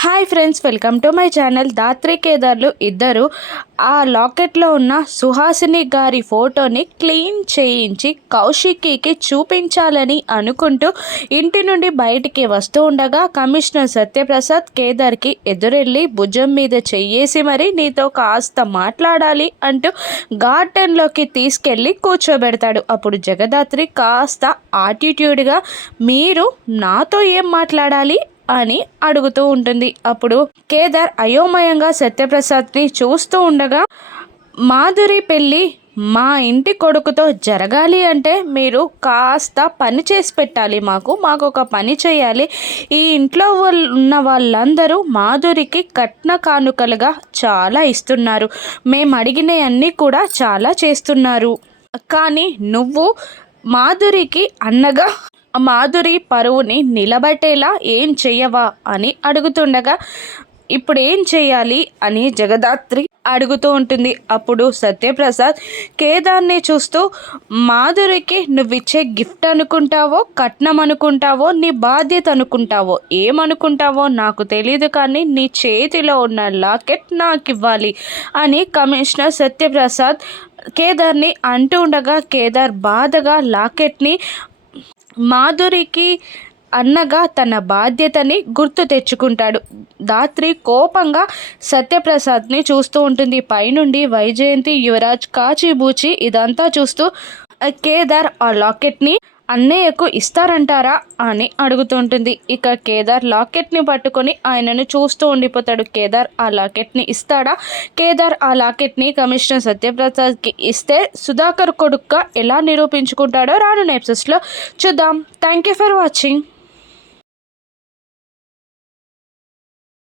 Hi friends, welcome to my channel. Dhatri కేదార్లు ఇద్దరు ఆ లాకెట్లో ఉన్న సుహాసిని గారి ఫోటోని క్లీన్ చేయించి కౌశికీకి చూపించాలని అనుకుంటూ ఇంటి నుండి బయటికి వస్తూ ఉండగా కమిషనర్ సత్యప్రసాద్ కేదార్కి ఎదురెళ్ళి భుజం మీద చెయ్యేసి మరి నీతో కాస్త మాట్లాడాలి అంటూ గార్డెన్లోకి తీసుకెళ్ళి కూర్చోబెడతాడు. అప్పుడు జగదాత్రి కాస్త ఆటిట్యూడ్గా మీరు నాతో ఏం మాట్లాడాలి అని అడుగుతూ ఉంటుంది. అప్పుడు కేదార్ అయోమయంగా సత్యప్రసాద్ని చూస్తూ ఉండగా మాధురి పెళ్ళి మా ఇంటి కొడుకుతో జరగాలి అంటే మీరు కాస్త పని చేసి పెట్టాలి, మాకు ఒక పని చేయాలి. ఈ ఇంట్లో ఉన్న వాళ్ళందరూ మాధురికి కట్న కానుకలుగా చాలా ఇస్తున్నారు, మేము అడిగినవన్నీ కూడా చాలా చేస్తున్నారు, కానీ నువ్వు మాధురికి అన్నగా మాధురి పరువుని నిలబెట్టేలా ఏం చెయ్యవా అని అడుగుతుండగా ఇప్పుడు ఏం చేయాలి అని జగదాత్రి అడుగుతూ ఉంటుంది. అప్పుడు సత్యప్రసాద్ కేదార్ని చూస్తూ మాధురికి నువ్విచ్చే గిఫ్ట్ అనుకుంటావో కట్నం అనుకుంటావో నీ బాధ్యత అనుకుంటావో ఏమనుకుంటావో నాకు తెలియదు, కానీ నీ చేతిలో ఉన్న లాకెట్ నాకు ఇవ్వాలి అని కమిషనర్ సత్యప్రసాద్ కేదార్ని అంటూ ఉండగా కేదార్ బాధగా లాకెట్ని మాధురికి అన్నగా తన బాధ్యతని గుర్తు తెచ్చుకుంటాడు. దాత్రి కోపంగా సత్యప్రసాద్ని చూస్తూ ఉంటుంది. పైనుండి వైజయంతి, యువరాజ్, కాచిబూచి ఇదంతా చూస్తూ కేదార్ ఆ లాకెట్ని అన్నయ్యకు ఇస్తారంటారా అని అడుగుతుంటుంది. ఇక కేదార్ లాకెట్ని పట్టుకొని ఆయనను చూస్తూ ఉండిపోతాడు. కేదార్ ఆ లాకెట్ని ఇస్తాడా? కేదార్ ఆ లాకెట్ని కమిషనర్ సత్యప్రసాద్కి ఇస్తే సుధాకర్ కొడుకుగా ఎలా నిరూపించుకుంటాడో రానున్న ఎపిసోడ్స్లో చూద్దాం. Thank you for watching.